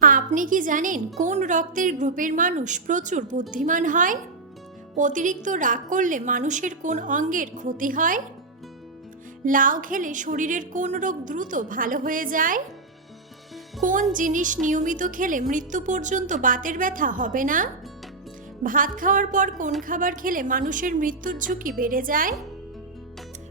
আপনি কি জানেন কোন রক্তের গ্রুপের মানুষ প্রচুর বুদ্ধিমান হয়? অতিরিক্ত রাগ করলে মানুষের কোন অঙ্গের ক্ষতি হয়? লাউ খেলে শরীরের কোন রোগ দ্রুত ভালো হয়ে যায়? কোন জিনিস নিয়মিত খেলে মৃত্যু পর্যন্ত বাতের ব্যথা হবে না? ভাত খাওয়ার পর কোন খাবার খেলে মানুষের মৃত্যুর ঝুঁকি বেড়ে যায়?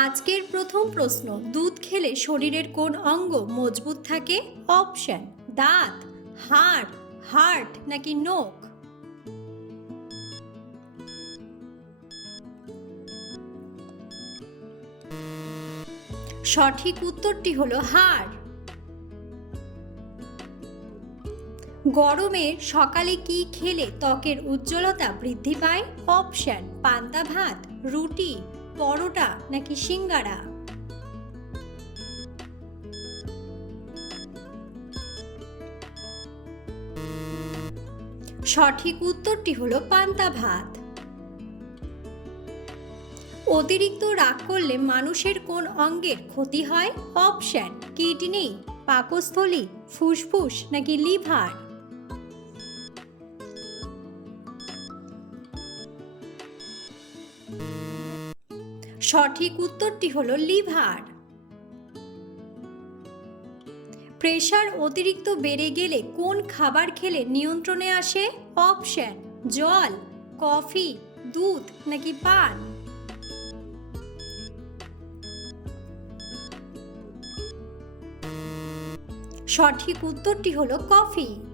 আজকের প্রথম প্রশ্ন, দুধ খেলে শরীরের কোন অঙ্গ মজবুত থাকে? অপশন, দাঁত, হাড়, হার্ট নাকি নোক সঠিক উত্তরটি হলো হাড়। গরমে সকালে কি খেলে ত্বকের উজ্জ্বলতা বৃদ্ধি পায়? অপশন, পান্তা ভাত, রুটি পরোটা নাকি সিঙ্গারা? সঠিক উত্তরটি হলো পান্তা ভাত। অতিরিক্ত রাগ করলে মানুষের কোন অঙ্গের ক্ষতি হয়? অপশন, কিডনি, পাকস্থলী, ফুসফুস নাকি লিভার? সঠিক উত্তরটি হলো লিভার। প্রেশার অতিরিক্ত বেড়ে গেলে কোন খাবার খেলে নিয়ন্ত্রণে আসে? অপশন, জল, কফি, দুধ নাকি পান? সঠিক উত্তরটি হলো কফি।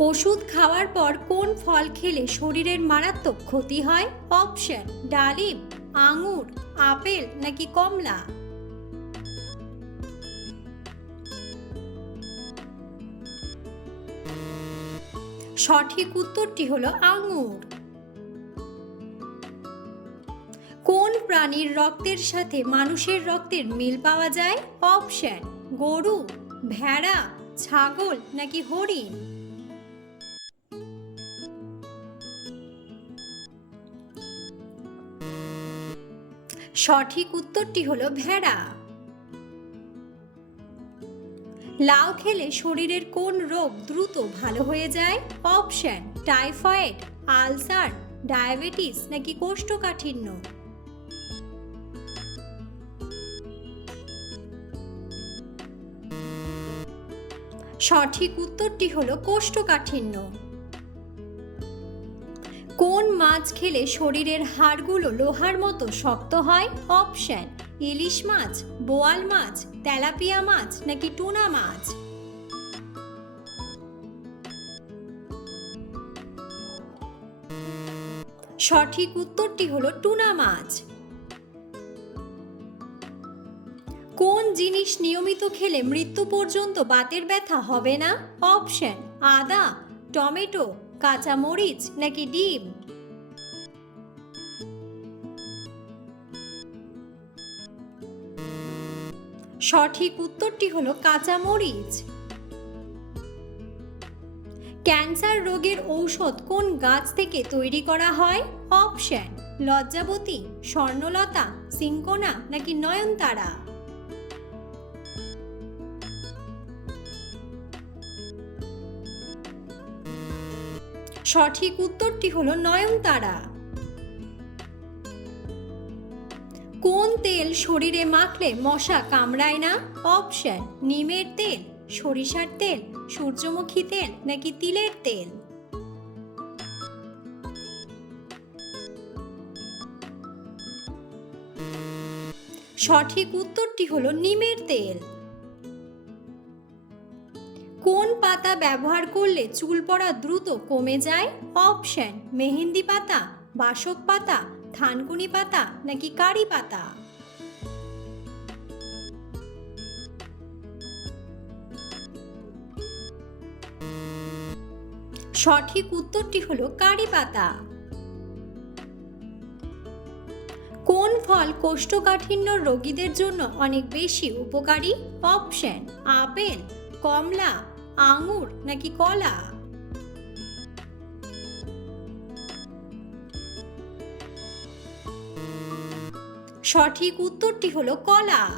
ওষুধ খাওয়ার পর কোন ফল খেলে শরীরের মারাত্মক ক্ষতি হয়? অপশন, ডালিম, আঙুর, আপেল নাকি কমলা? সঠিক উত্তরটি হলো আঙুর। কোন প্রাণীর রক্তের সাথে মানুষের রক্তের মিল পাওয়া যায়? অপশন, গরু, ভেড়া, ছাগল নাকি হরিণ? সঠিক উত্তরটি হলো ভেড়া। লাউ খেলে শরীরের কোন রোগ দ্রুত ভালো হয়ে যায়? অপশন, টাইফয়েড, আলসার, ডায়াবেটিস নাকি কোষ্ঠকাঠিন্য? সঠিক উত্তরটি হলো কোষ্ঠকাঠিন্য। কোন মাছ খেলে শরীরের হাড়গুলো লোহার মতো শক্ত হয়? অপশন, ইলিশ মাছ, বোয়াল মাছ, তেলাপিয়া মাছ নাকি টুনা মাছ? সঠিক উত্তরটি হলো টুনা মাছ। কোন জিনিস নিয়মিত খেলে মৃত্যু পর্যন্ত বাতের ব্যথা হবে না? অপশন, আদা, টমেটো কাঁচা মরিচ নাকি ডিম? সঠিক উত্তরটি হলো কাঁচা মরিচ ক্যান্সার রোগের ঔষধ কোন গাছ থেকে তৈরি করা হয়? অপশন, লজ্জাবতী, স্বর্ণলতা সিঙ্কোনা নাকি নয়নতারা? সঠিক উত্তরটি হলো নয়নতারা। কোন তেল শরীরে মাখলে মশা কামড়ায় না? অপশন, নিমের তেল, সরিষার তেল, সূর্যমুখী তেল নাকি তিলের তেল? সঠিক উত্তরটি হলো নিমের তেল। পাতা ব্যবহার করলে চুল পড়া দ্রুত কমে যায়। অপশন, মেহেন্দি পাতা, বাসক পাতা, থানকুনি পাতা নাকি কারি পাতা? সঠিক উত্তরটি হলো কারি পাতা। কোন ফল কোষ্ঠকাঠিন্য রোগীদের জন্য অনেক বেশি উপকারী? অপশন, আপেল, কমলা আঙুর নাকি কলা? সঠিক উত্তরটি হলো কলা।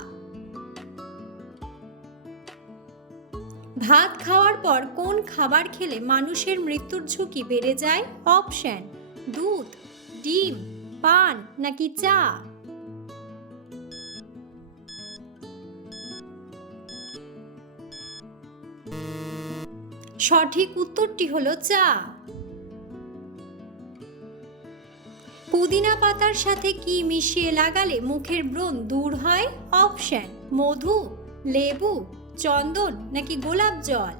ভাত খাওয়ার পর কোন খাবার খেলে মানুষের মৃত্যুর ঝুঁকি বেড়ে যায়? অপশন, দুধ, ডিম, পান নাকি চা? সঠিক উত্তরটি হলো চা। পুদিনা পাতার সাথে কি মিশিয়ে লাগালে মুখের ব্রণ দূর হয়? অপশন, মধু, লেবু, চন্দন নাকি গোলাপ জল?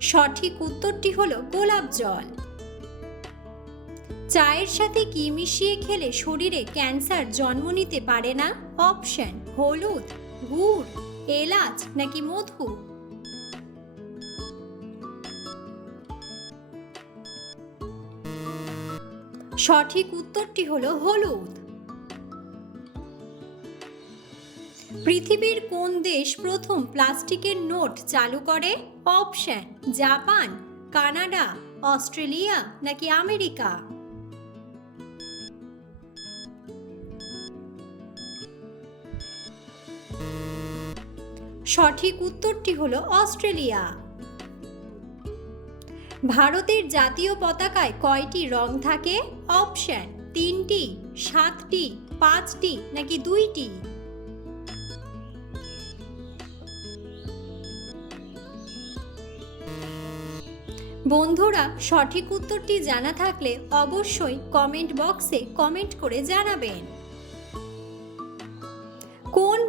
সঠিক উত্তরটি হলো গোলাপ জল। চায়ের সাথে কি মিশিয়ে খেলে শরীরে ক্যান্সার জন্ম নিতে পারে না? অপশন, হলুদ, গুড়, এলাচ নাকি মধু? সঠিক উত্তরটি হলো হলুদ। পৃথিবীর কোন দেশ প্রথম প্লাস্টিকের নোট চালু করে? অপশন, জাপান, কানাডা, অস্ট্রেলিয়া নাকি আমেরিকা? সঠিক উত্তরটি হলো অস্ট্রেলিয়া। ভারতের জাতীয় পতাকায় কয়টি রং থাকে? অপশন তিনটি, সাতটি, পাঁচটি নাকি দুইটি? বন্ধুরা, সঠিক উত্তরটি জানা থাকলে অবশ্যই কমেন্ট বক্সে কমেন্ট করে জানাবেন।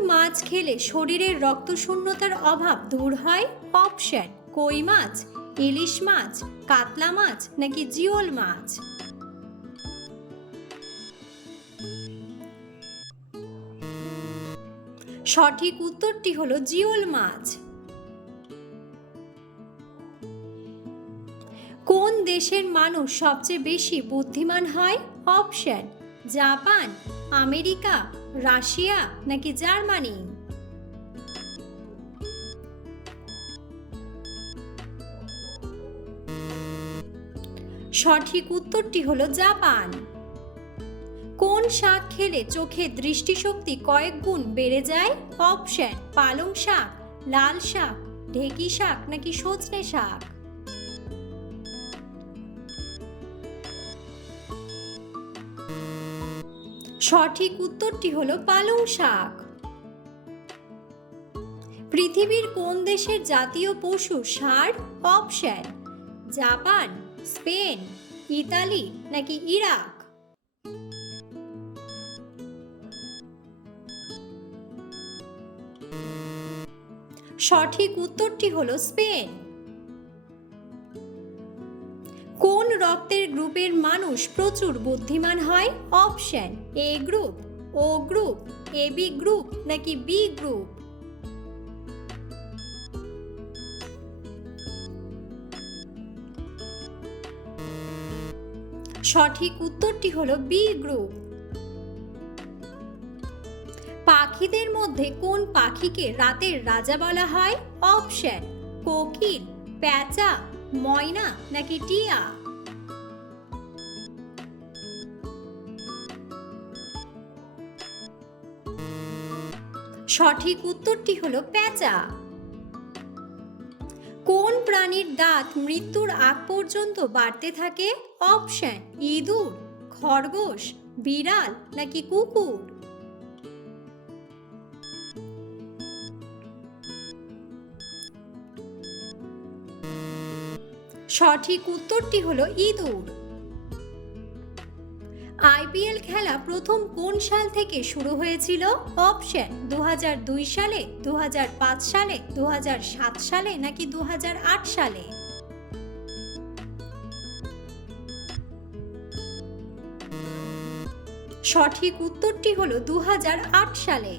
মাছ খেলে শরীরের রক্তশূন্যতার অভাব দূর হয়? অপশন, কই মাছ, ইলিশ মাছ, কাতলা মাছ নাকি জিওল মাছ? সঠিক উত্তরটি হলো জিওল মাছ। কোন দেশের মানুষ সবচেয়ে বেশি বুদ্ধিমান হয়? অপশন, জাপান, আমেরিকা রাশিয়া নাকি জার্মানি? সঠিক উত্তরটি হলো জাপান। কোন শাক খেলে চোখের দৃষ্টিশক্তি কয়েক গুণ বেড়ে যায়? অপশন, পালং শাক, লাল শাক, ঢেকি শাক নাকি সজনে শাক? সঠিক উত্তরটি হলো পালং শাক। পৃথিবীর কোন দেশের জাতীয় পশু ষাঁড় অপশন জাপান, স্পেন, ইতালি নাকি ইরাক? সঠিক উত্তরটি হলো স্পেন। গ্রুপের মানুষ প্রচুর বুদ্ধিমান হয়। Option A group O group A B group নাকি বি গ্রুপ সঠিক উত্তরটি হলো বি গ্রুপ পাখিদের মধ্যে কোন পাখিকে রাতের রাজা বলা হয়? অপশন কোকিল, প্যাঁচা, ময়না নাকি টিয়া? সঠিক উত্তরটি হলো পেঁচা কোন প্রাণীর দাঁত মৃত্যুর আগ পর্যন্ত বাড়তে থাকে? অপশন, ইঁদুর, খরগোশ, বিড়াল নাকি কুকুর? সঠিক উত্তরটি হলো ইঁদুর। আইপিএল খেলা প্রথম কোন সাল থেকে শুরু হয়েছিল? অপশন, দুহাজার দুই সালে দু হাজার পাঁচ সালে দু হাজার সাত সালে নাকি দু হাজার আট সালে? সঠিক উত্তরটি হলো দু হাজার আট সালে।